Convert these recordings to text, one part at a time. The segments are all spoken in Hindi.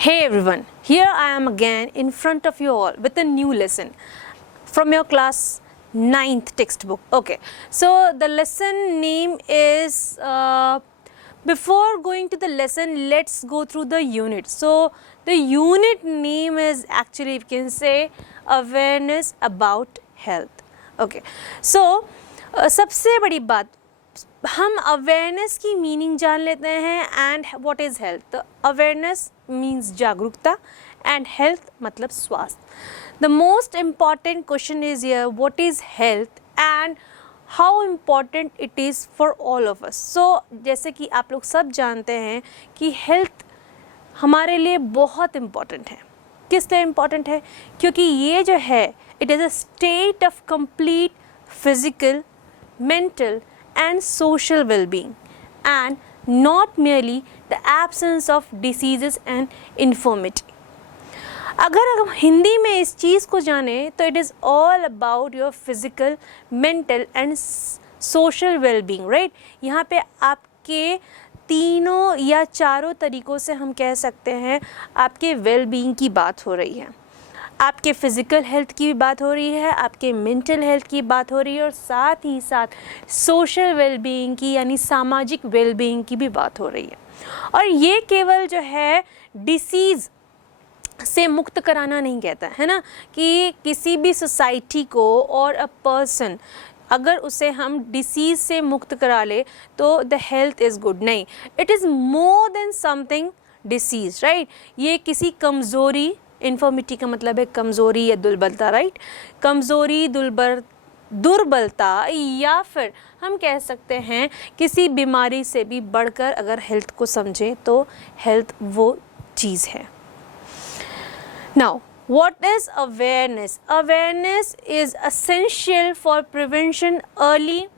Hey everyone, here I am again in front of you all with a new lesson from your class 9th textbook. Okay, so the lesson name is, before going to the lesson, let's go through the unit. So the unit name is actually, you can say, awareness about health. Okay, so सबसे बड़ी बात, हम अवेयरनेस की मीनिंग जान लेते हैं एंड व्हाट इज़ हेल्थ. तो अवेयरनेस मीन्स जागरूकता एंड हेल्थ मतलब स्वास्थ्य. The most important question is here, what is health and how important it is for all of us. So जैसे कि आप लोग सब जानते हैं कि हेल्थ हमारे लिए बहुत इम्पॉर्टेंट है. किस लिए इम्पॉर्टेंट है? क्योंकि ये जो है it is a state of complete physical, mental and social well-being and not merely the absence of diseases and infirmity. अगर हम हिंदी में इस चीज़ को जाने तो it is all about your physical, mental and social well-being, right? यहाँ पे आपके तीनों या चारों तरीक़ों से हम कह सकते हैं आपके well-being की बात हो रही है. आपके फिज़िकल हेल्थ की भी बात हो रही है, आपके मेंटल हेल्थ की बात हो रही है और साथ ही साथ सोशल वेलबीइंग की यानी सामाजिक वेलबीइंग की भी बात हो रही है. और ये केवल जो है डिसीज़ से मुक्त कराना नहीं कहता है ना, कि किसी भी सोसाइटी को और अ पर्सन अगर उसे हम डिसीज़ से मुक्त करा ले तो द हेल्थ इज़ गुड. नहीं, it is more than something disease, right. ये किसी कमज़ोरी, इन्फर्मिटी का मतलब है कमज़ोरी या दुर्बलता, राइट. कमज़ोरी, दुर्बलता या फिर हम कह सकते हैं किसी बीमारी से भी बढ़कर अगर हेल्थ को समझें तो हेल्थ वो चीज़ है. Now what is awareness? Awareness is essential for prevention, early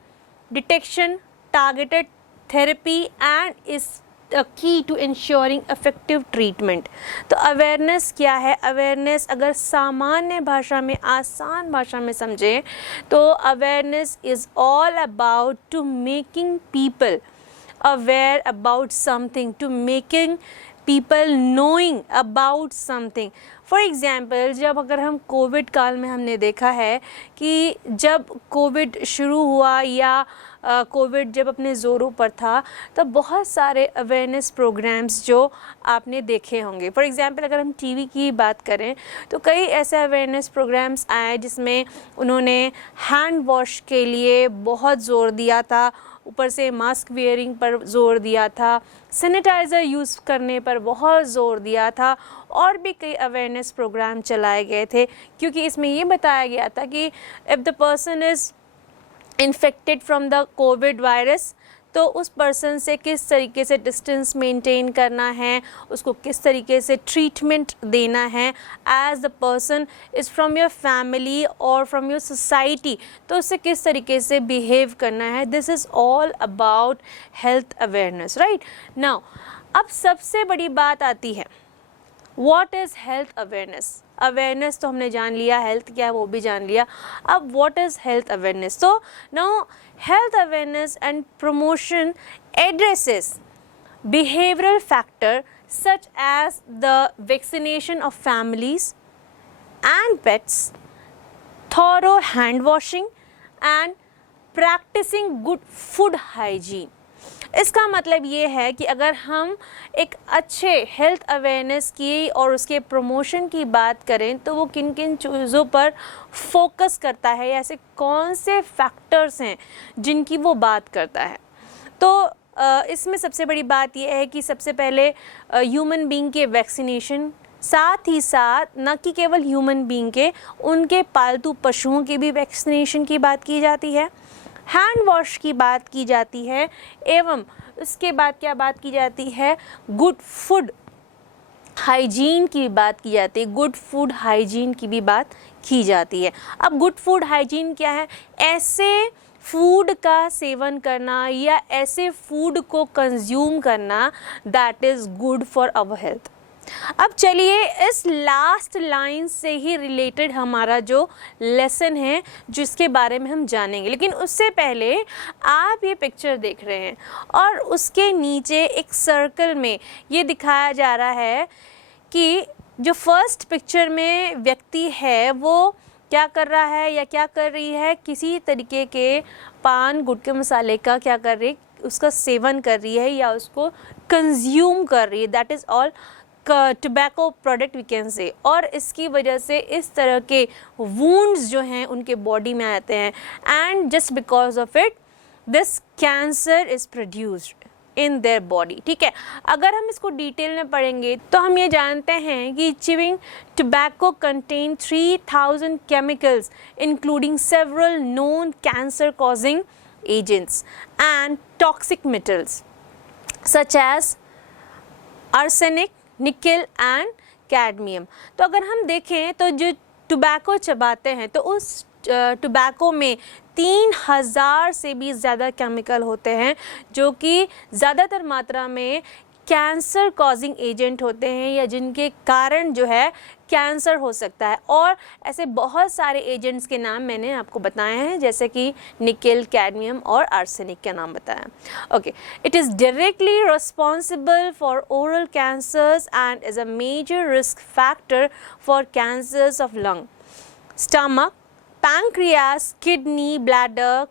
detection, targeted therapy and is a key to ensuring effective treatment. तो अवेयरनेस क्या है? अवेयरनेस अगर सामान्य भाषा में, आसान भाषा में समझें तो awareness is all about to making people aware about something, to making people knowing about something. For example, जब अगर हम कोविड काल में हमने देखा है कि जब कोविड शुरू हुआ या कोविड जब अपने ज़ोरों पर था तब बहुत सारे अवेयरनेस प्रोग्राम्स जो आपने देखे होंगे. फॉर एग्ज़ाम्पल, अगर हम टीवी की बात करें तो कई ऐसे अवेयरनेस प्रोग्राम्स आए जिसमें उन्होंने हैंड वॉश के लिए बहुत ज़ोर दिया था, ऊपर से मास्क वेयरिंग पर ज़ोर दिया था, सैनिटाइज़र यूज़ करने पर बहुत ज़ोर दिया था और भी कई अवेयरनेस प्रोग्राम चलाए गए थे. क्योंकि इसमें ये बताया गया था कि if the person is infected from the Covid virus तो उस पर्सन से किस तरीके से डिस्टेंस मेंटेन करना है, उसको किस तरीके से ट्रीटमेंट देना है as the person is from your family और फ्रॉम योर सोसाइटी, तो उससे किस तरीके से बिहेव करना है. This is all about health awareness, right. Now अब सबसे बड़ी बात आती है, what is health awareness. Awareness तो हमने जान लिया, हेल्थ क्या है वो भी जान लिया. अब what is health awareness? So now health awareness and promotion addresses behavioral factor such as the vaccination of families and pets, thorough hand washing and practicing good food hygiene. इसका मतलब ये है कि अगर हम एक अच्छे हेल्थ अवेयरनेस की और उसके प्रमोशन की बात करें तो वो किन किन चीज़ों पर फोकस करता है, या ऐसे कौन से फैक्टर्स हैं जिनकी वो बात करता है. तो इसमें सबसे बड़ी बात ये है कि सबसे पहले ह्यूमन बीइंग के वैक्सीनेशन, साथ ही साथ न कि केवल ह्यूमन बीइंग के, उनके पालतू पशुओं की भी वैक्सीनेशन की बात की जाती है, हैंड वॉश की बात की जाती है, एवं उसके बाद क्या बात की जाती है, गुड फूड हाइजीन की बात की जाती है. गुड फूड हाइजीन की भी बात की जाती है. अब गुड फूड हाइजीन क्या है? ऐसे फूड का सेवन करना या ऐसे फूड को कंज्यूम करना that is good for our health. अब चलिए इस लास्ट लाइन से ही रिलेटेड हमारा जो लेसन है जिसके बारे में हम जानेंगे, लेकिन उससे पहले आप ये पिक्चर देख रहे हैं और उसके नीचे एक सर्कल में ये दिखाया जा रहा है कि जो फर्स्ट पिक्चर में व्यक्ति है वो क्या कर रहा है या क्या कर रही है, किसी तरीके के पान गुटखे मसाले का क्या कर रही है, उसका सेवन कर रही है या उसको कंज्यूम कर रही है, that is all tobacco product we can say. और इसकी वजह से इस तरह के वुंड्स जो हैं उनके बॉडी में आते हैं, and just because of it this cancer is produced in their body. ठीक है, अगर हम इसको डिटेल में पढ़ेंगे तो हम ये जानते हैं कि chewing tobacco contain 3000 chemicals including several known cancer causing agents and toxic metals such as arsenic, nickel and cadmium. तो अगर हम देखें तो जो टोबैको चबाते हैं तो उस टोबैको में 3000 से भी ज़्यादा केमिकल होते हैं जो कि ज़्यादातर मात्रा में कैंसर कॉजिंग एजेंट होते हैं या जिनके कारण जो है कैंसर हो सकता है। और ऐसे बहुत सारे एजेंट्स के नाम मैंने आपको बताए हैं, जैसे कि निकेल, कैडमियम और आर्सेनिक के नाम बताया। Okay, it is directly responsible for oral cancers and is a major risk factor for cancers of lung, stomach, pancreas, kidney, bladder,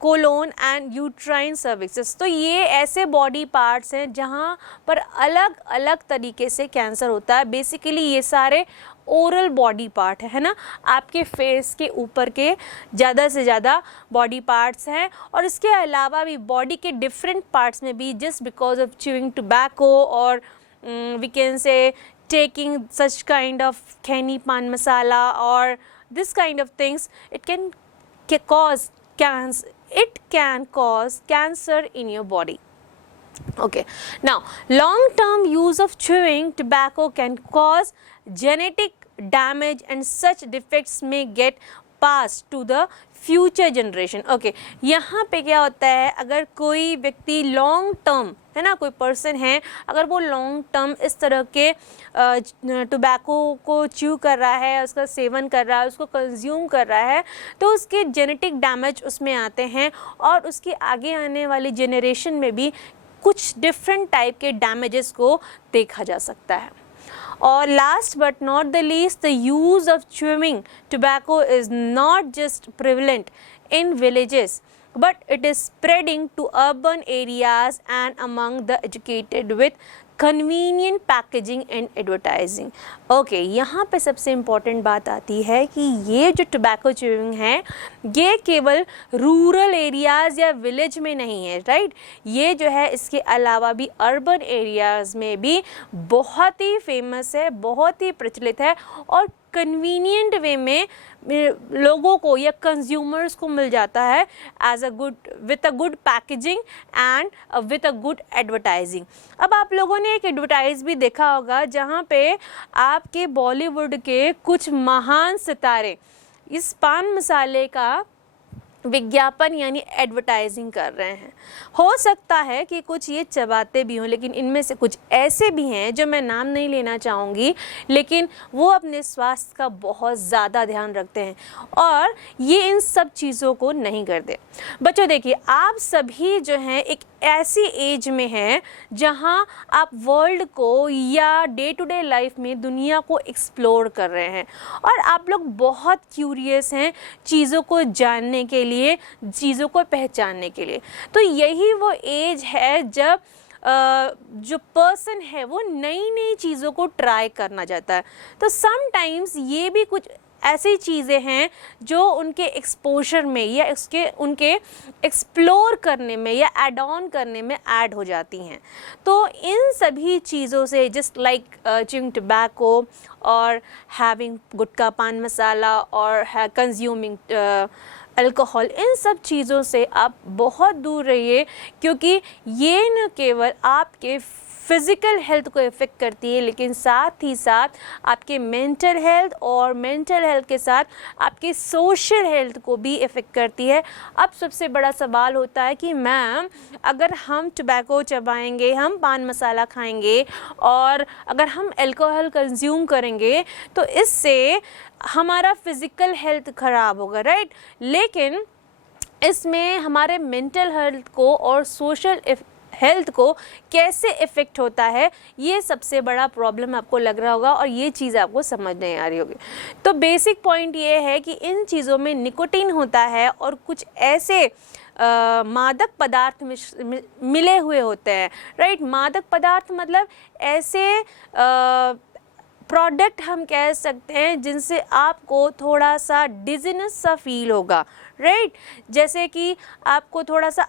colon and uterine cervixes. तो ये ऐसे बॉडी पार्ट्स हैं जहाँ पर अलग अलग तरीके से कैंसर होता है। बेसिकली ये सारे ओरल बॉडी पार्ट है ना, आपके फेस के ऊपर के ज़्यादा से ज़्यादा बॉडी पार्ट्स हैं। और इसके अलावा भी बॉडी के डिफरेंट पार्ट्स में भी just because of chewing tobacco और we can say taking such kind of khaini pan masala और this kind of things, it can cause cancer, it can cause cancer in your body. Okay, now long term use of chewing tobacco can cause genetic damage and such defects may get passed to the future generation. Okay, यहाँ पे क्या होता है, अगर कोई व्यक्ति लॉन्ग टर्म है ना, कोई पर्सन है अगर वो लॉन्ग टर्म इस तरह के टोबैको को च्यू कर रहा है, उसका सेवन कर रहा है, उसको कंज्यूम कर रहा है, तो उसके जेनेटिक डैमेज उसमें आते हैं और उसकी आगे आने वाली जनरेशन में भी कुछ डिफरेंट टाइप के डैमेजेस को देखा जा सकता है। और last but not the least, the use of chewing tobacco is not just prevalent in villages, but it is spreading to urban areas and among the educated with convenient packaging and advertising. Okay, यहाँ पे सबसे इम्पॉर्टेंट बात आती है कि ये जो टोबैको च्यूइंग है ये केवल रूरल एरियाज़ या विलेज में नहीं है, राइट। ये जो है इसके अलावा भी अर्बन एरियाज़ में भी बहुत ही फेमस है, बहुत ही प्रचलित है और कन्वीनियंट वे में लोगों को या कंज्यूमर्स को मिल जाता है as a good with a good packaging and with a good advertising. अब आप लोगों ने एक एडवर्टाइज भी देखा होगा जहाँ पे आपके बॉलीवुड के कुछ महान सितारे इस पान मसाले का विज्ञापन यानी एडवर्टाइजिंग कर रहे हैं। हो सकता है कि कुछ ये चबाते भी हों, लेकिन इनमें से कुछ ऐसे भी हैं जो मैं नाम नहीं लेना चाहूँगी, लेकिन वो अपने स्वास्थ्य का बहुत ज़्यादा ध्यान रखते हैं और ये इन सब चीज़ों को नहीं करते। बच्चों देखिए, आप सभी जो हैं एक ऐसी एज में हैं जहाँ आप वर्ल्ड को या डे टू डे लाइफ में दुनिया को एक्सप्लोर कर रहे हैं और आप लोग बहुत क्यूरियस हैं चीज़ों को जानने के लिए, चीज़ों को पहचानने के लिए। तो यही वो एज है जब जो पर्सन है वो नई नई चीज़ों को ट्राई करना चाहता है। तो समटाइम्स ये भी कुछ ऐसी चीज़ें हैं जो उनके एक्सपोजर में या उनके एक्सप्लोर करने में या ऐड ऑन करने में ऐड हो जाती हैं। तो इन सभी चीज़ों से जस्ट लाइक च्यूइंग टोबैको और हैविंग गुटखा पान मसाला और कंज्यूमिंग अल्कोहल, इन सब चीज़ों से आप बहुत दूर रहिए, क्योंकि ये न केवल आपके फिज़िकल हेल्थ को इफ़ेक्ट करती है लेकिन साथ ही साथ आपके मेंटल हेल्थ और मेंटल हेल्थ के साथ आपके सोशल हेल्थ को भी इफ़ेक्ट करती है। अब सबसे बड़ा सवाल होता है कि मैम अगर हम टोबैको चबाएंगे, हम पान मसाला खाएंगे और अगर हम अल्कोहल कंज्यूम करेंगे तो इससे हमारा फिज़िकल हेल्थ ख़राब होगा, राइट। लेकिन इसमें हमारे मेंटल हेल्थ को और सोशल हेल्थ को कैसे इफ़ेक्ट होता है, ये सबसे बड़ा प्रॉब्लम आपको लग रहा होगा और ये चीज़ आपको समझ नहीं आ रही होगी। तो बेसिक पॉइंट ये है कि इन चीज़ों में निकोटीन होता है और कुछ ऐसे मादक पदार्थ मिले हुए होते हैं, राइट। मादक पदार्थ मतलब ऐसे प्रोडक्ट हम कह सकते हैं जिनसे आपको थोड़ा सा डिजीनेस सा फील होगा, राइट। जैसे कि आपको थोड़ा सा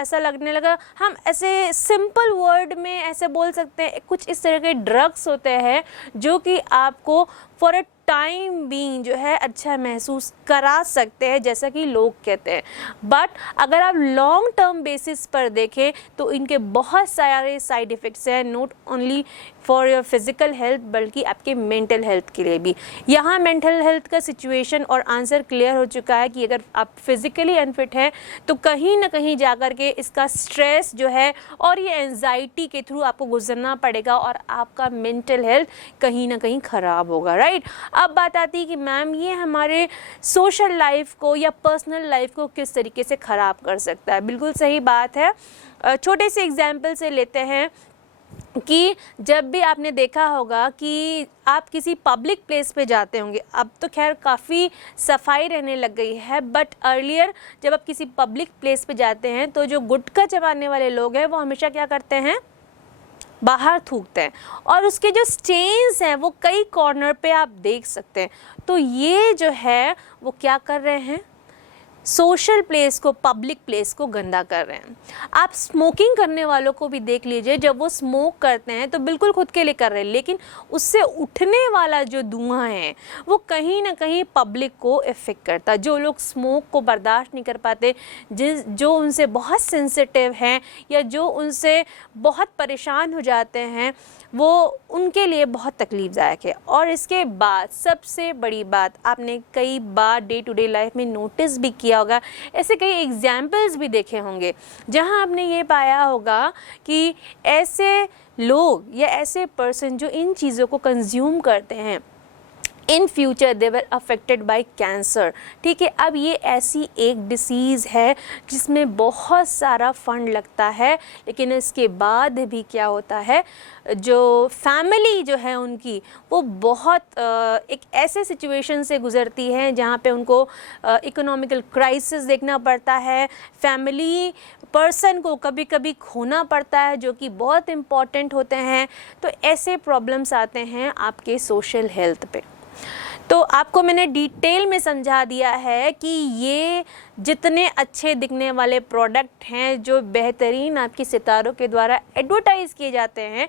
ऐसा लगने लगा, हम ऐसे सिंपल वर्ड में ऐसे बोल सकते हैं, कुछ इस तरह के ड्रग्स होते हैं जो कि आपको फॉर अ टाइम बीइंग जो है अच्छा महसूस करा सकते हैं, जैसा कि लोग कहते हैं। बट अगर आप लॉन्ग टर्म बेसिस पर देखें तो इनके बहुत सारे साइड इफ़ेक्ट्स हैं, not only for your physical health बल्कि आपके मेंटल हेल्थ के लिए भी। यहाँ मेंटल हेल्थ का सिचुएशन और आंसर क्लियर हो चुका है कि अगर आप फिज़िकली अनफिट हैं तो कहीं ना कहीं जाकर के इसका स्ट्रेस जो है और ये एंजाइटी के थ्रू आपको गुजरना पड़ेगा और आपका मेंटल हेल्थ कहीं ना कहीं ख़राब होगा, राइट। अब बात आती है कि मैम ये हमारे सोशल लाइफ को या पर्सनल लाइफ को किस तरीके से ख़राब कर सकता है। बिल्कुल सही बात है। छोटे से एग्जाम्पल से लेते हैं कि जब भी आपने देखा होगा कि आप किसी पब्लिक प्लेस पे जाते होंगे, अब तो खैर काफ़ी सफाई रहने लग गई है, बट अर्लियर जब आप किसी पब्लिक प्लेस पे जाते हैं तो जो गुटखा चबाने वाले लोग हैं वो हमेशा क्या करते हैं, बाहर थूकते हैं और उसके जो स्टेन्स हैं वो कई कॉर्नर पे आप देख सकते हैं। तो ये जो है वो क्या कर रहे हैं, सोशल प्लेस को, पब्लिक प्लेस को गंदा कर रहे हैं। आप स्मोकिंग करने वालों को भी देख लीजिए, जब वो स्मोक करते हैं तो बिल्कुल खुद के लिए कर रहे हैं, लेकिन उससे उठने वाला जो धुआं है वो कहीं ना कहीं पब्लिक को इफ़ेक्ट करता है। जो लोग स्मोक को बर्दाश्त नहीं कर पाते, जो उनसे बहुत सेंसिटिव हैं या जो उनसे बहुत परेशान हो जाते हैं, वो उनके लिए बहुत तकलीफ़दायक है। और इसके बाद सबसे बड़ी बात, आपने कई बार डे टू डे लाइफ में नोटिस भी किया होगा, ऐसे कई एग्जाम्पल्स भी देखे होंगे जहां आपने ये पाया होगा कि ऐसे लोग या ऐसे पर्सन जो इन चीज़ों को कंज्यूम करते हैं, in future they were affected by cancer. ठीक है, अब ये ऐसी एक डिसीज़ है जिसमें बहुत सारा फंड लगता है, लेकिन इसके बाद भी क्या होता है, जो फैमिली जो है उनकी वो बहुत एक ऐसे सिचुएशन से गुज़रती है जहाँ पे उनको इकोनॉमिकल क्राइसिस देखना पड़ता है, फैमिली पर्सन को कभी कभी खोना पड़ता है जो कि बहुत इम्पॉर्टेंट होते हैं। तो ऐसे प्रॉब्लम्स आते हैं आपके सोशल हेल्थ पे। तो आपको मैंने डिटेल में समझा दिया है कि ये जितने अच्छे दिखने वाले प्रोडक्ट हैं जो बेहतरीन आपकी सितारों के द्वारा एडवर्टाइज़ किए जाते हैं,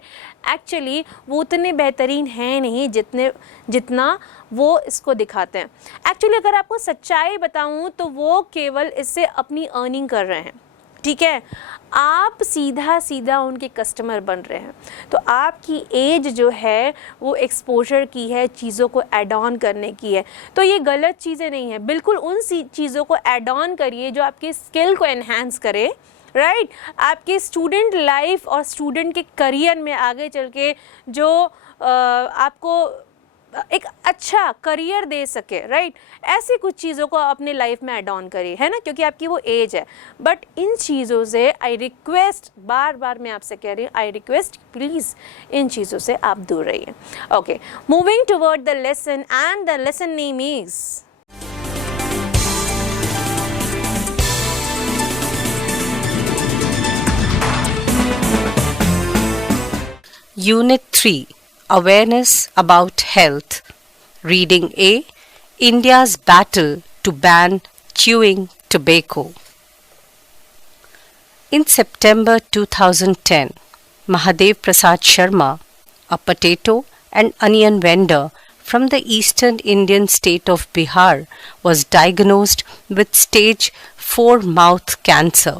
एक्चुअली वो उतने बेहतरीन हैं नहीं जितना वो इसको दिखाते हैं। एक्चुअली अगर आपको सच्चाई बताऊं तो वो केवल इससे अपनी अर्निंग कर रहे हैं। ठीक है, आप सीधा सीधा उनके कस्टमर बन रहे हैं। तो आपकी एज जो है वो एक्सपोजर की है, चीज़ों को ऐड ऑन करने की है। तो ये गलत चीज़ें नहीं है, बिल्कुल उन चीज़ों को ऐड ऑन करिए जो आपके स्किल को एनहांस करे, राइट। आपके स्टूडेंट लाइफ और स्टूडेंट के करियर में आगे चल के जो आपको एक अच्छा करियर दे सके, राइट। ऐसी कुछ चीज़ों को अपने लाइफ में ऐड ऑन करिए, है ना, क्योंकि आपकी वो एज है। बट इन चीज़ों से आई रिक्वेस्ट, बार बार मैं आपसे कह रही हूँ, आई रिक्वेस्ट प्लीज़ इन चीज़ों से आप दूर रहिए। Okay, moving toward the lesson, and the lesson name is Unit 3, Awareness about Health. Reading A, India's Battle to Ban Chewing Tobacco. In September 2010, Mahadev Prasad Sharma, a potato and onion vendor from the eastern Indian state of Bihar, was diagnosed with stage 4 mouth cancer.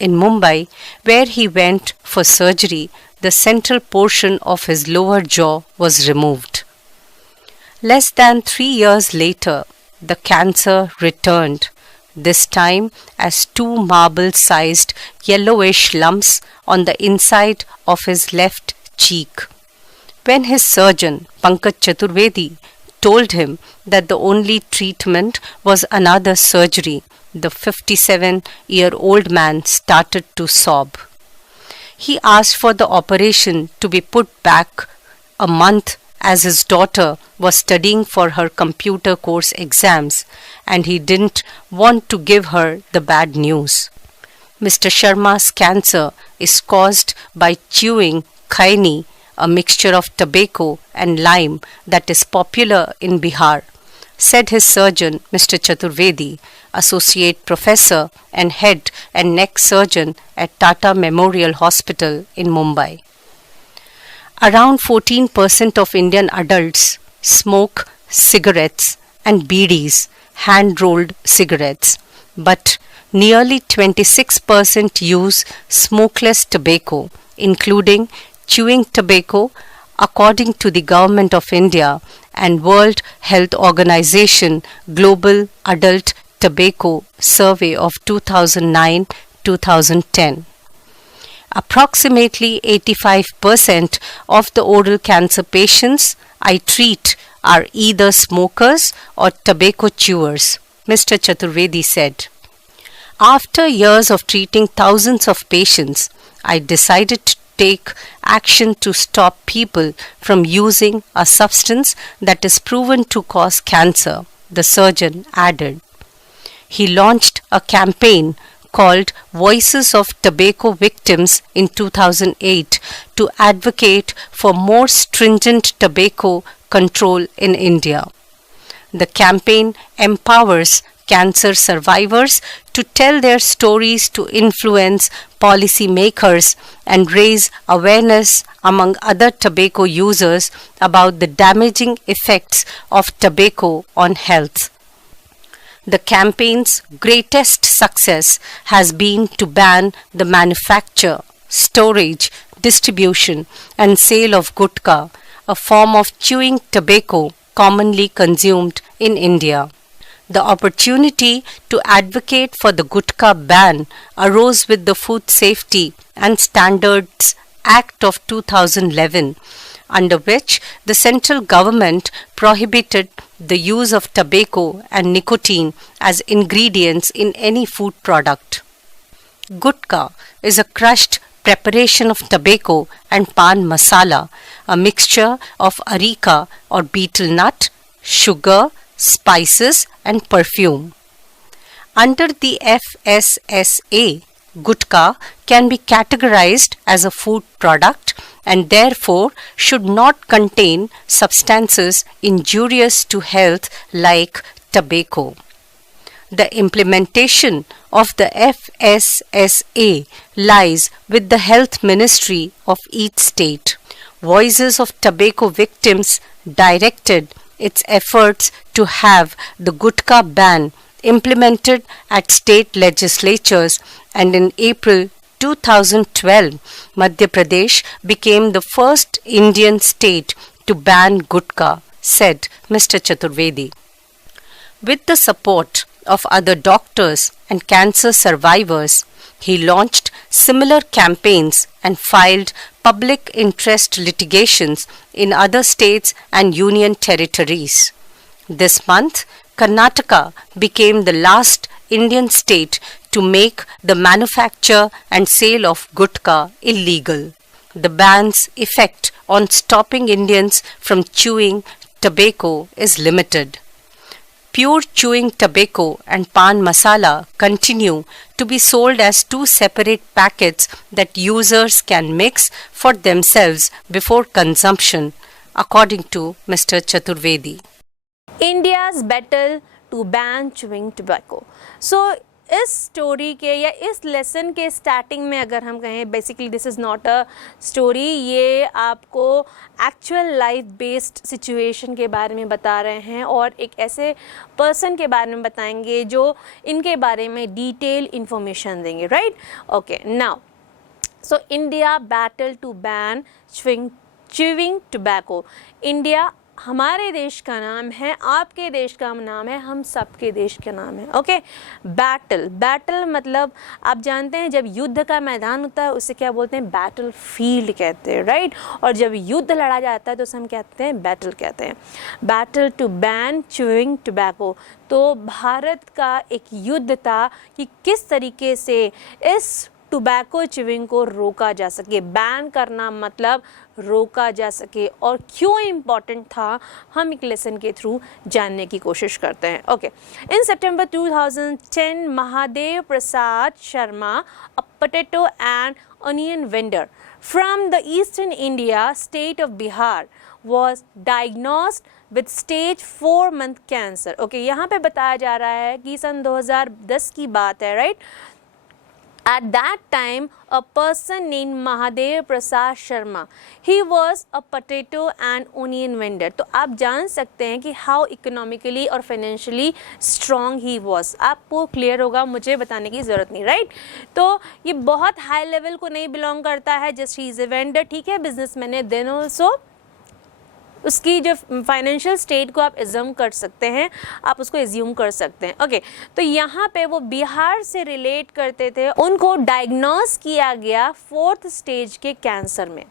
In Mumbai, where he went for surgery, the central portion of his lower jaw was removed. Less than 3 years later, the cancer returned, this time as 2 marble-sized yellowish lumps on the inside of his left cheek. When his surgeon, Pankaj Chaturvedi, told him that the only treatment was another surgery, the 57-year-old man started to sob. He asked for the operation to be put back a month as his daughter was studying for her computer course exams and he didn't want to give her the bad news. Mr. Sharma's cancer is caused by chewing khaini, a mixture of tobacco and lime that is popular in Bihar, said his surgeon, Mr. Chaturvedi, associate professor and head and neck surgeon at Tata Memorial Hospital in Mumbai. Around 14% of Indian adults smoke cigarettes and bidis, hand-rolled cigarettes, but nearly 26% use smokeless tobacco, including chewing tobacco, according to the Government of India and World Health Organization Global Adult Tobacco Survey of 2009-2010. Approximately 85% of the oral cancer patients I treat are either smokers or tobacco chewers, Mr. Chaturvedi said. After years of treating thousands of patients, I decided to take action to stop people from using a substance that is proven to cause cancer, the surgeon added. He launched a campaign called Voices of Tobacco Victims in 2008 to advocate for more stringent tobacco control in India. The campaign empowers cancer survivors to tell their stories to influence policymakers and raise awareness among other tobacco users about the damaging effects of tobacco on health. The campaign's greatest success has been to ban the manufacture, storage, distribution, and sale of gutka, a form of chewing tobacco commonly consumed in India. The opportunity to advocate for the gutka ban arose with the Food Safety and Standards Act of 2011, under which the central government prohibited the use of tobacco and nicotine as ingredients in any food product. Gutka is a crushed preparation of tobacco and pan masala, a mixture of areca or betel nut, sugar, spices and perfume. Under the FSSA, gutka can be categorized as a food product and therefore should not contain substances injurious to health like tobacco. The implementation of the FSSA lies with the Health Ministry of each state. Voices of Tobacco Victims directed its efforts to have the gutka ban implemented at state legislatures, and in April 2012, Madhya Pradesh became the first Indian state to ban gutka, said Mr. Chaturvedi. With the support of other doctors and cancer survivors, he launched similar campaigns and filed public interest litigations in other states and union territories. This month, Karnataka became the last Indian state to make the manufacture and sale of gutka illegal. The ban's effect on stopping Indians from chewing tobacco is limited. Pure chewing tobacco and pan masala continue to be sold as two separate packets that users can mix for themselves before consumption, according to Mr. Chaturvedi. India's battle to ban chewing tobacco. So इस स्टोरी के या इस लेसन के स्टार्टिंग में अगर हम कहें, basically this is not a story, ये आपको एक्चुअल लाइफ बेस्ड सिचुएशन के बारे में बता रहे हैं और एक ऐसे पर्सन के बारे में बताएंगे जो इनके बारे में डिटेल इन्फॉर्मेशन देंगे, right? Okay, now so India battle to ban chewing tobacco. India हमारे देश का नाम है, आपके देश का नाम है, हम सबके देश का नाम है. ओके, बैटल मतलब आप जानते हैं जब युद्ध का मैदान होता है उसे क्या बोलते हैं? बैटल फील्ड कहते हैं, राइट? और जब युद्ध लड़ा जाता है तो उसे हम कहते हैं बैटल कहते हैं. Battle to ban chewing tobacco. तो भारत का एक युद्ध था कि किस तरीके से इस टोबैको च्यूइंग को रोका जा सके। बैन करना मतलब रोका जा सके। और क्यों इम्पॉर्टेंट था हम एक लेसन के थ्रू जानने की कोशिश करते हैं। Okay, in September 2010 Mahadev Prasad Sharma, a potato and onion vendor from the eastern India state of Bihar, was diagnosed with stage 4 month cancer. Okay, यहाँ पे बताया जा रहा है कि सन 2010 की बात है, right. At that time, a person named Mahadev Prasad Sharma, he was a potato and onion vendor. तो आप जान सकते हैं कि how economically और financially strong he was. आपको clear होगा, मुझे बताने की ज़रूरत नहीं, right? तो ये बहुत high level को नहीं belong करता है, just he is a vendor, ठीक है, businessman है, then also उसकी जो फाइनेंशियल स्टेट को आप एज्यूम कर सकते हैं, आप उसको एज्यूम कर सकते हैं। ओके, तो यहाँ पे वो बिहार से रिलेट करते थे, उनको डायग्नोस किया गया 4th स्टेज के कैंसर में।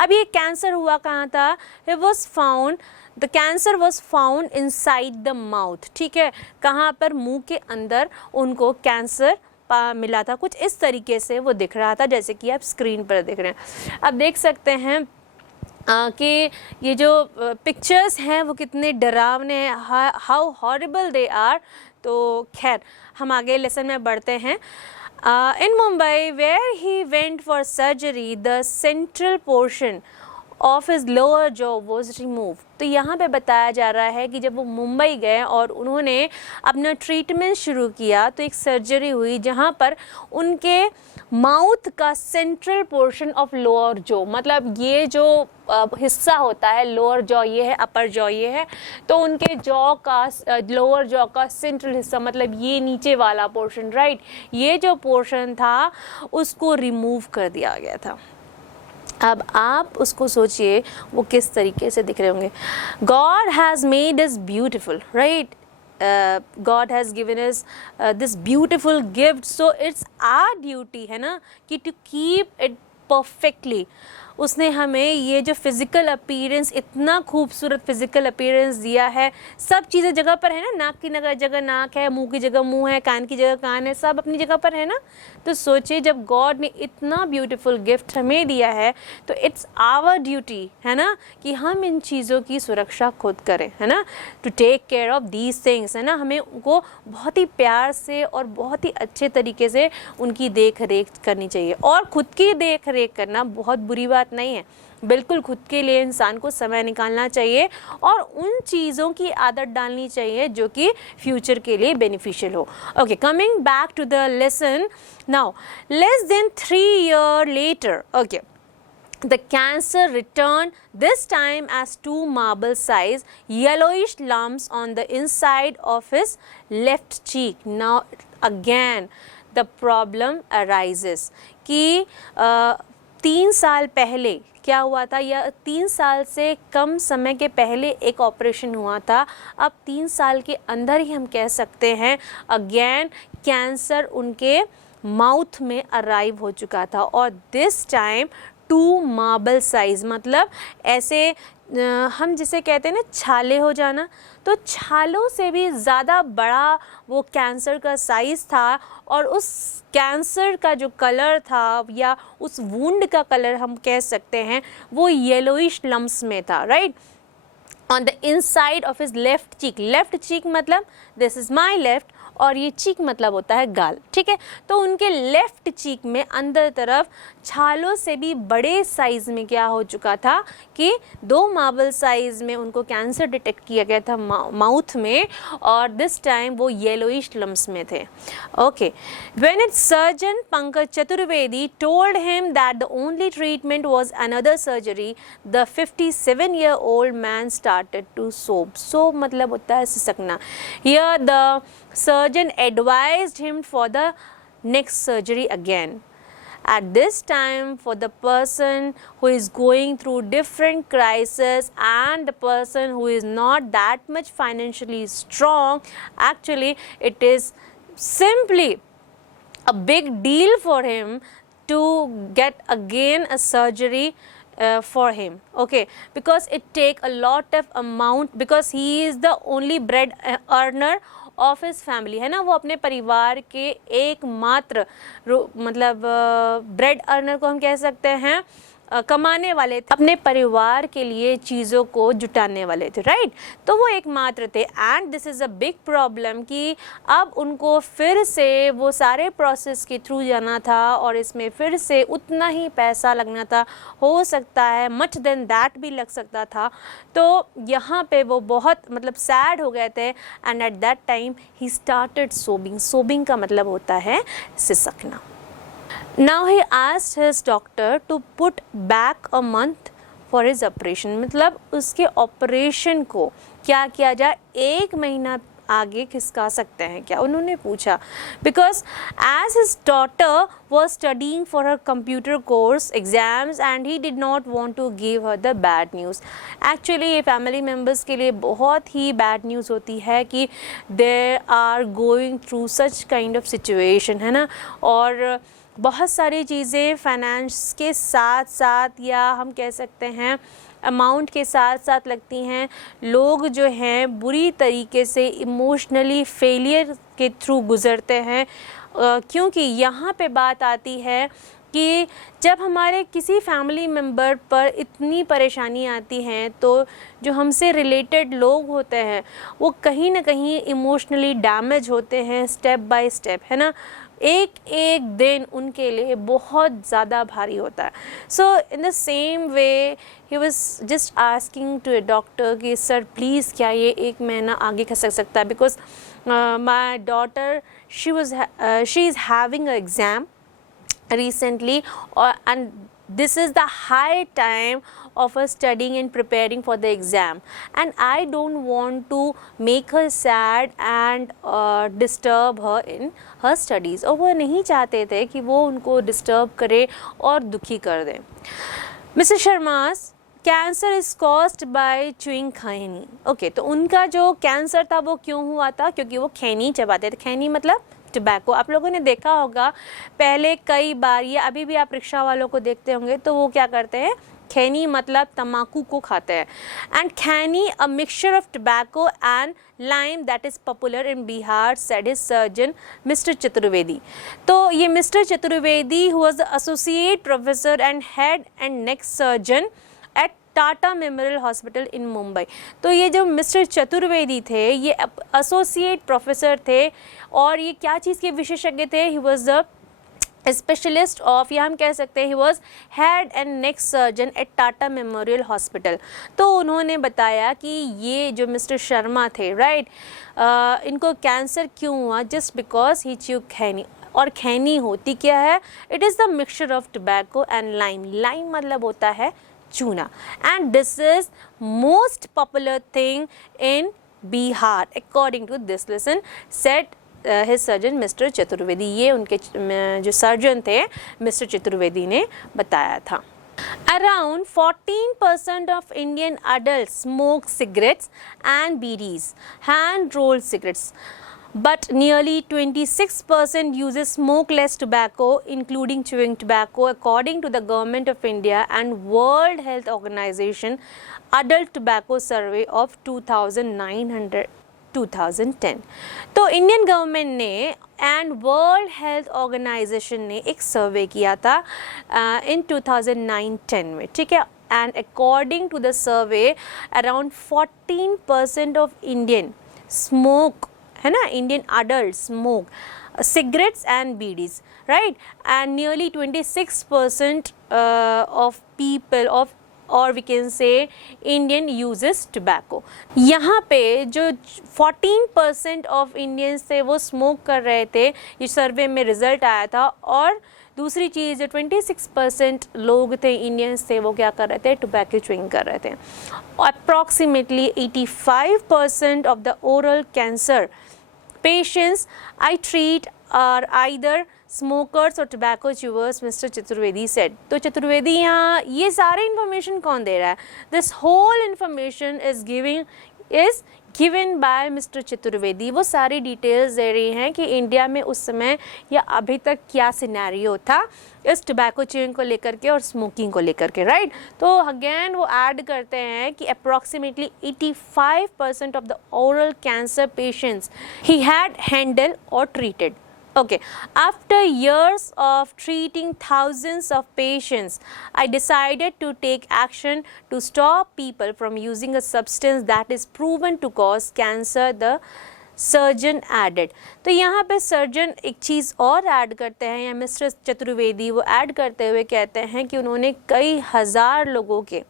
अब ये कैंसर हुआ कहाँ था? The cancer was found inside the mouth, ठीक है, कहाँ पर? मुंह के अंदर उनको कैंसर मिला था। कुछ इस तरीके से वो दिख रहा था, जैसे कि आप स्क्रीन पर देख रहे हैं। अब देख सकते हैं कि ये जो पिक्चर्स हैं वो कितने डरावने हैं, हाउ हॉरिबल दे आर। तो खैर हम आगे लेसन में बढ़ते हैं। In Mumbai where he went for surgery the central portion of his lower jaw was remove. तो यहाँ पे बताया जा रहा है कि जब वो मुंबई गए और उन्होंने अपना ट्रीटमेंट शुरू किया तो एक सर्जरी हुई जहाँ पर उनके माउथ का central portion of lower jaw, मतलब ये जो हिस्सा होता है लोअर जॉ ये है, अपर जॉ ये है, तो उनके जॉ का लोअर जॉ का सेंट्रल हिस्सा मतलब ये नीचे वाला पोर्शन, राइट, ये जो पोर्शन था उसको रिमूव कर दिया गया था। अब आप उसको सोचिए वो किस तरीके से दिख रहे होंगे। God has made us beautiful, right? God has given us this beautiful gift, so it's our duty है ना कि to keep it perfectly। उसने हमें ये जो फिज़िकल अपीयरेंस, इतना खूबसूरत फिज़िकल अपीयरेंस दिया है, सब चीज़ें जगह पर है ना, नाक की जगह नाक है, मुंह की जगह मुंह है, कान की जगह कान है, सब अपनी जगह पर है ना। तो सोचिए जब गॉड ने इतना ब्यूटीफुल गिफ्ट हमें दिया है तो इट्स आवर ड्यूटी है ना कि हम इन चीज़ों की सुरक्षा खुद करें, है ना, to take care of these things, है ना। हमें उनको बहुत ही प्यार से और बहुत ही अच्छे तरीके से उनकी देख रेख करनी चाहिए। और ख़ुद की देख रेख करना बहुत बुरी बात नहीं है, बिल्कुल खुद के लिए इंसान को समय निकालना चाहिए और उन चीज़ों की आदत डालनी चाहिए जो कि फ्यूचर के लिए बेनिफिशियल हो। Okay, coming back to the lesson now, less than 3 years later, okay, the cancer returned, this time as 2 marble size yellowish lumps on the inside of his left cheek. Now again the problem arises कि 3 साल पहले क्या हुआ था, या 3 साल से कम समय के पहले एक ऑपरेशन हुआ था। अब 3 साल के अंदर ही हम कह सकते हैं अगेन कैंसर उनके माउथ में अराइव हो चुका था। और दिस टाइम 2 मार्बल साइज, मतलब ऐसे हम जिसे कहते हैं ना छाले हो जाना, तो छालों से भी ज़्यादा बड़ा वो कैंसर का साइज़ था। और उस कैंसर का जो कलर था या उस वुंड का कलर हम कह सकते हैं वो येलोइश लम्प्स में था, right, on the inside of his left cheek. Left cheek मतलब दिस इज़ माई लेफ्ट, और ये चीक मतलब होता है गाल, ठीक है। तो उनके लेफ्ट चीक में अंदर तरफ छालों से भी बड़े साइज़ में क्या हो चुका था कि 2 मार्बल साइज़ में उनको कैंसर डिटेक्ट किया गया था माउथ में, और दिस टाइम वो येलोइश लम्प्स में थे। Okay, when its surgeon Pankaj Chaturvedi told him that the only treatment was another surgery, the 57-year-old man started to sob. Sob मतलब होता है सिसकना। Here the surgeon advised him for the next surgery again. At this time, for the person who is going through different crises and the person who is not that much financially strong, actually it is simply a big deal for him to get again a surgery for him, okay, because it take a lot of amount, because he is the only bread earner of his family, है ना, वो अपने परिवार के एकमात्र मतलब ब्रेड अर्नर को हम कह सकते हैं, कमाने वाले थे, अपने परिवार के लिए चीज़ों को जुटाने वाले थे, राइट। तो वो एकमात्र थे and this is a big problem कि अब उनको फिर से वो सारे प्रोसेस के थ्रू जाना था और इसमें फिर से उतना ही पैसा लगना था, हो सकता है मच देन दैट भी लग सकता था। तो यहाँ पे वो बहुत मतलब सैड हो गए थे and at that time he started सोबिंग। सोबिंग का मतलब होता है सिसकना। Now he asked his doctor to put back a month for his operation, मतलब उसके ऑपरेशन को क्या किया जाए, 1 महीना आगे खिसका सकते हैं क्या, उन्होंने पूछा। Because as his daughter was studying for her computer course exams and he did not want to give her the bad news. Actually ये फैमिली मेम्बर्स के लिए बहुत ही बैड न्यूज़ होती है कि they are going through such kind of situation, है ना, और बहुत सारी चीज़ें फाइनेंस के साथ साथ या हम कह सकते हैं अमाउंट के साथ साथ लगती हैं। लोग जो हैं बुरी तरीके से इमोशनली फेलियर के थ्रू गुज़रते हैं, क्योंकि यहाँ पे बात आती है कि जब हमारे किसी फैमिली मेम्बर पर इतनी परेशानी आती है तो जो हमसे रिलेटेड लोग होते हैं वो कहीं ना कहीं इमोशनली डैमेज होते हैं स्टेप बाय स्टेप, है ना। एक एक दिन उनके लिए बहुत ज़्यादा भारी होता है। So in the same way he was just asking to a doctor कि सर प्लीज़ क्या ये 1 महीना आगे खसक सकता है, because my daughter she is having a exam recently and this is the high time of her studying and preparing for the exam and I don't want to make her sad and disturb her in her studies। और वो नहीं चाहते थे कि वो उनको डिस्टर्ब करे और दुखी कर दे। Mister Sharma's cancer is caused by chewing khaini. Okay, तो उनका जो कैंसर था वो क्यों हुआ था, क्योंकि वो खैनी चबाते थे। खैनी मतलब टबैको। आप लोगों ने देखा होगा पहले कई बार, ये अभी भी आप रिक्शा वालों को देखते होंगे तो वो क्या करते हैं, खैनी मतलब तम्बाकू को खाते हैं। And khaini a mixture of tobacco and lime that is popular in Bihar said his surgeon mister Chaturvedi. तो ये mister Chaturvedi who was the associate professor and head and neck surgeon eight Tata memorial hospital in Mumbai. तो ये जो मिस्टर चतुर्वेदी थे ये एसोसिएट प्रोफेसर थे और ये क्या चीज़ के विशेषज्ञ थे, he was the specialist of, या हम कह सकते हैं he was head and neck surgeon eight Tata memorial hospital. तो उन्होंने बताया कि ये जो मिस्टर शर्मा थे, राइट, इनको कैंसर क्यों हुआ, जस्ट बिकॉज ही च्यू खैनी। और खैनी होती क्या है, it is the mixture of tobacco and lime. Lime मतलब होता है चूना and this is most popular thing in Bihar according to this lesson said his surgeon mister Chaturvedi. ये उनके जो सर्जन थे मिस्टर चतुर्वेदी ने बताया था। Around 14% of Indian adults smoke cigarettes and BDs, hand-rolled cigarettes. But nearly 26% uses smokeless tobacco, including chewing tobacco, according to the Government of India and World Health Organization Adult Tobacco Survey of 2010। तो इंडियन गवर्नमेंट ने एंड वर्ल्ड हेल्थ ऑर्गेनाइजेशन ने एक सर्वे किया था इन 2009-10 में, ठीक है। And according to the survey around 14% of Indian smoke, है ना, Indian adult smoke cigarettes and BDs, right, and nearly 26% of people of or we can say Indian uses tobacco। यहाँ पे जो 14% ऑफ इंडियंस थे वो स्मोक कर रहे थे, ये सर्वे में रिजल्ट आया था। और दूसरी चीज़ जो 26% लोग थे इंडियंस थे वो क्या कर रहे थे, टोबैको च्यूइंग कर रहे थे। Approximately 85% of the oral cancer patients I treat are either smokers or tobacco chewers, Mr. Chaturvedi said। तो चतुर्वेदी यहाँ ये सारे information कौन दे रहा है, this whole information is given by mister Chaturvedi, वो सारी डिटेल्स दे रही हैं कि इंडिया में उस समय या अभी तक क्या सिनेरियो था इस टोबैको च्यूइंग को लेकर के और स्मोकिंग को लेकर के, राइट। तो अगेन वो ऐड करते हैं कि approximately 85% of the oral cancer patients he had handle और treated. Okay, after years of treating thousands of patients, I decided to take action to stop people from using a substance that is proven to cause cancer, the surgeon added. तो यहाँ पे सर्जन एक चीज़ और ऐड करते हैं, या मिस्टर चतुर्वेदी वो ऐड करते हुए कहते हैं कि उन्होंने कई हज़ार लोगों के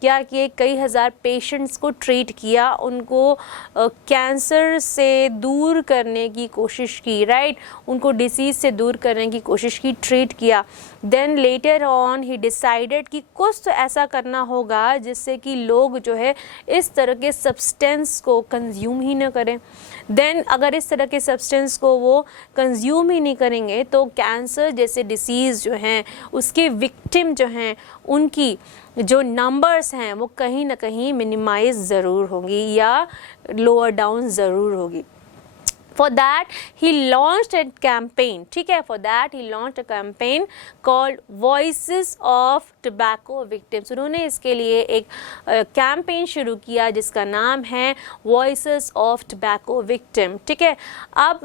क्या किए, कई हज़ार पेशेंट्स को ट्रीट किया, उनको कैंसर से दूर करने की कोशिश की, राइट, उनको डिसीज़ से दूर करने की कोशिश की, ट्रीट किया. Then later on he decided कि कुछ तो ऐसा करना होगा जिससे कि लोग जो है इस तरह के सब्सटेंस को कंज्यूम ही ना करें. देन अगर इस तरह के सब्सटेंस को वो कंज्यूम ही नहीं करेंगे तो कैंसर जैसे डिसीज़ जो हैं उसके विक्टिम जो हैं उनकी जो नंबर्स हैं वो कहीं ना कहीं मिनिमाइज ज़रूर होंगी या लोअर डाउन ज़रूर होगी. For that he launched a campaign, ठीक है, for that he launched a campaign called Voices of Tobacco Victims. उन्होंने इसके लिए एक कैंपेन शुरू किया जिसका नाम है Voices of Tobacco Victim, ठीक है. अब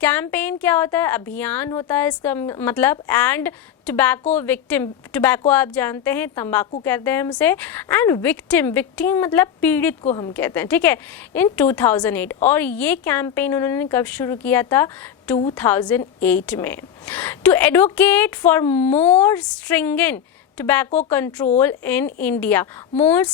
कैंपेन क्या होता है, अभियान होता है इसका मतलब. एंड टोबैको विक्टिम, टोबैको आप जानते हैं तंबाकू कहते हैं हम उसे, एंड विक्टिम, विक्टिम मतलब पीड़ित को हम कहते हैं, ठीक है, इन 2008. और ये कैंपेन उन्होंने कब शुरू किया था, 2008 में. To advocate for more stringent tobacco control in India, more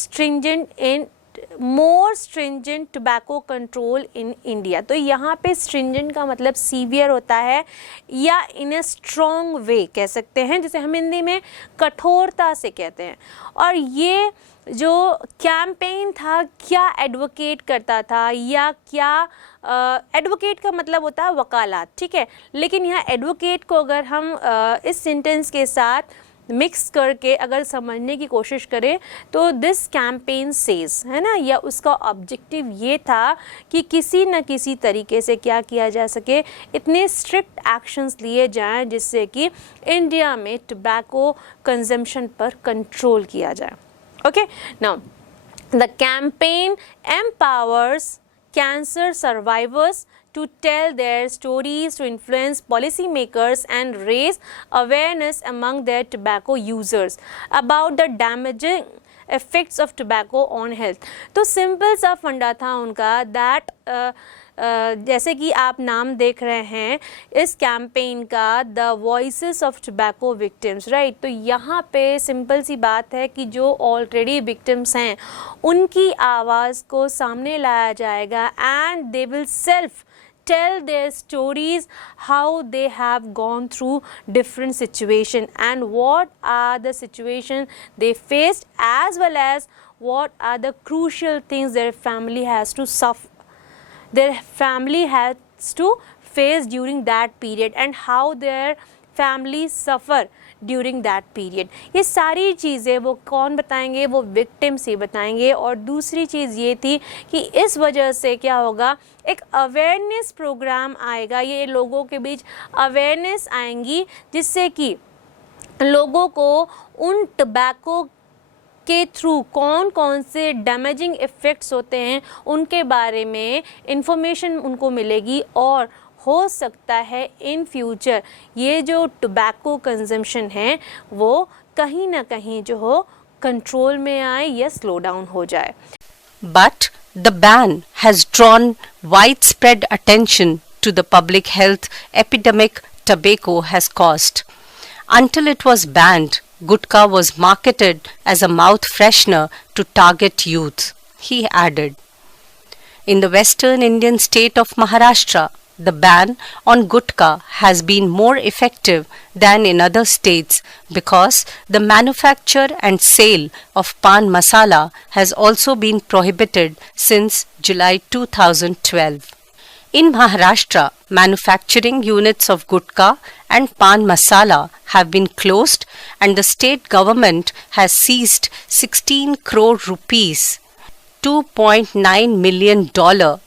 stringent tobacco control in India. तो यहाँ पे स्ट्रिंजेंट का मतलब सीवियर होता है या इन ए स्ट्रॉन्ग वे कह सकते हैं, जैसे हम हिंदी में कठोरता से कहते हैं. और ये जो कैंपेन था क्या एडवोकेट करता था, या क्या एडवोकेट का मतलब होता है वकालत, ठीक है, लेकिन यहाँ एडवोकेट को अगर हम इस सेंटेंस के साथ मिक्स करके अगर समझने की कोशिश करें तो दिस कैंपेन सेज, है ना, या उसका ऑब्जेक्टिव ये था कि किसी न किसी तरीके से क्या किया जा सके, इतने स्ट्रिक्ट एक्शंस लिए जाएं जिससे कि इंडिया में टोबैको कंजम्पशन पर कंट्रोल किया जाए. Okay, now the campaign empowers cancer survivors to tell their stories, to influence policymakers and raise awareness among their tobacco users about the damaging effects of tobacco on health. तो सिंपल सा फंडा था उनका दैट जैसे कि आप नाम देख रहे हैं इस कैंपेन का, the voices of tobacco victims, right. तो यहाँ पे सिंपल सी बात है कि जो ऑलरेडी विक्टिम्स हैं उनकी आवाज़ को सामने लाया जाएगा and they will self tell their stories, how they have gone through different situation and what are the situations they faced, as well as what are the crucial things their family has to face during that period, and how their families suffer during that period. ये सारी चीज़ें वो कौन बताएंगे, वो विक्टिम्स ही बताएंगे. और दूसरी चीज़ ये थी कि इस वजह से क्या होगा, एक अवेयरनेस प्रोग्राम आएगा, ये लोगों के बीच अवेयरनेस आएंगी जिससे कि लोगों को उन टोबैको के थ्रू कौन कौन से डैमेजिंग इफ़ेक्ट्स होते हैं उनके बारे में इंफॉर्मेशन उनको मिलेगी. और हो सकता है इन फ्यूचर ये जो टोबैको कंजम्पशन है वो कहीं ना कहीं जो हो कंट्रोल में आए या स्लो डाउन हो जाए. But the ban has drawn widespread attention to the public health epidemic tobacco has caused. Until it was banned, gutka was marketed as a mouth freshener to target youth, he added. In the western Indian state of Maharashtra, the ban on gutka has been more effective than in other states because the manufacture and sale of pan masala has also been prohibited since July 2012. In Maharashtra, manufacturing units of gutka and pan masala have been closed and the state government has seized 16 crore rupees $2.9 million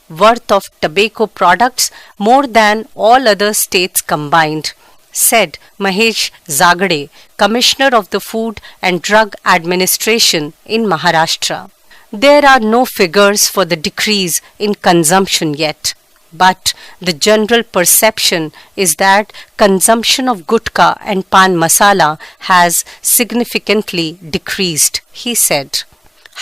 worth of tobacco products, more than all other states combined, said Mahesh Zagade, Commissioner of the Food and Drug Administration in Maharashtra. There are no figures for the decrease in consumption yet, but the general perception is that consumption of gutka and pan masala has significantly decreased, he said.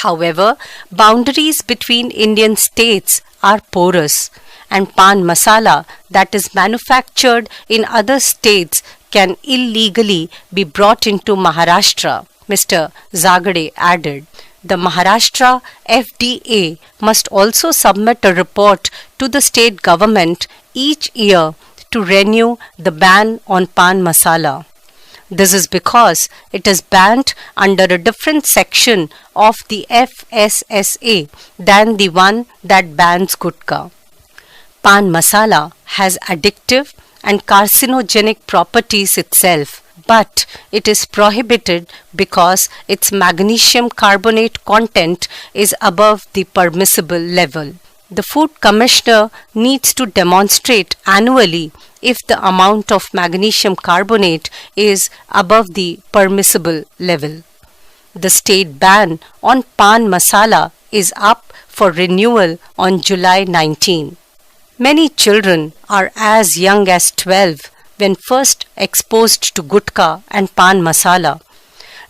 However, boundaries between Indian states are porous, and pan masala that is manufactured in other states can illegally be brought into Maharashtra, Mr. Zagade added. The Maharashtra FDA must also submit a report to the state government each year to renew the ban on pan masala. This is because it is banned under a different section of the FSSA than the one that bans gutka. Pan masala has addictive and carcinogenic properties itself, but it is prohibited because its magnesium carbonate content is above the permissible level. The Food Commissioner needs to demonstrate annually if the amount of magnesium carbonate is above the permissible level. The state ban on pan masala is up for renewal on July 19. Many children are as young as 12 when first exposed to gutka and pan masala.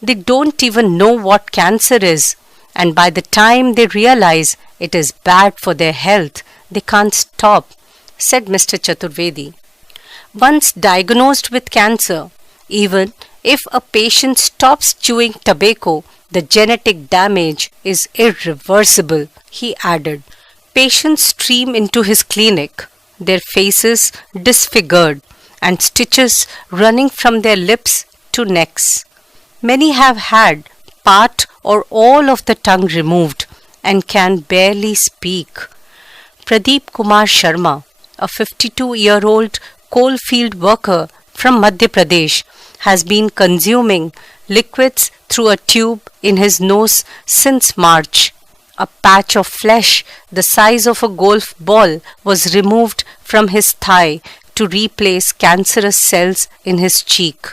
They don't even know what cancer is, and by the time they realize it is bad for their health, they can't stop, said Mr. Chaturvedi. Once diagnosed with cancer, even if a patient stops chewing tobacco, the genetic damage is irreversible, he added. Patients stream into his clinic, their faces disfigured and stitches running from their lips to necks. Many have had part or all of the tongue removed and can barely speak. Pradeep Kumar Sharma, a 52-year-old coalfield worker from Madhya Pradesh, has been consuming liquids through a tube in his nose since March. A patch of flesh the size of a golf ball was removed from his thigh to replace cancerous cells in his cheek.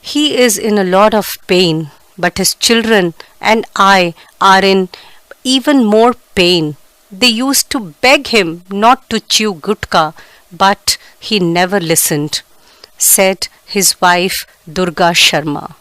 He is in a lot of pain, but his children and I are in even more pain. They used to beg him not to chew gutka, but he never listened, said his wife Durga Sharma.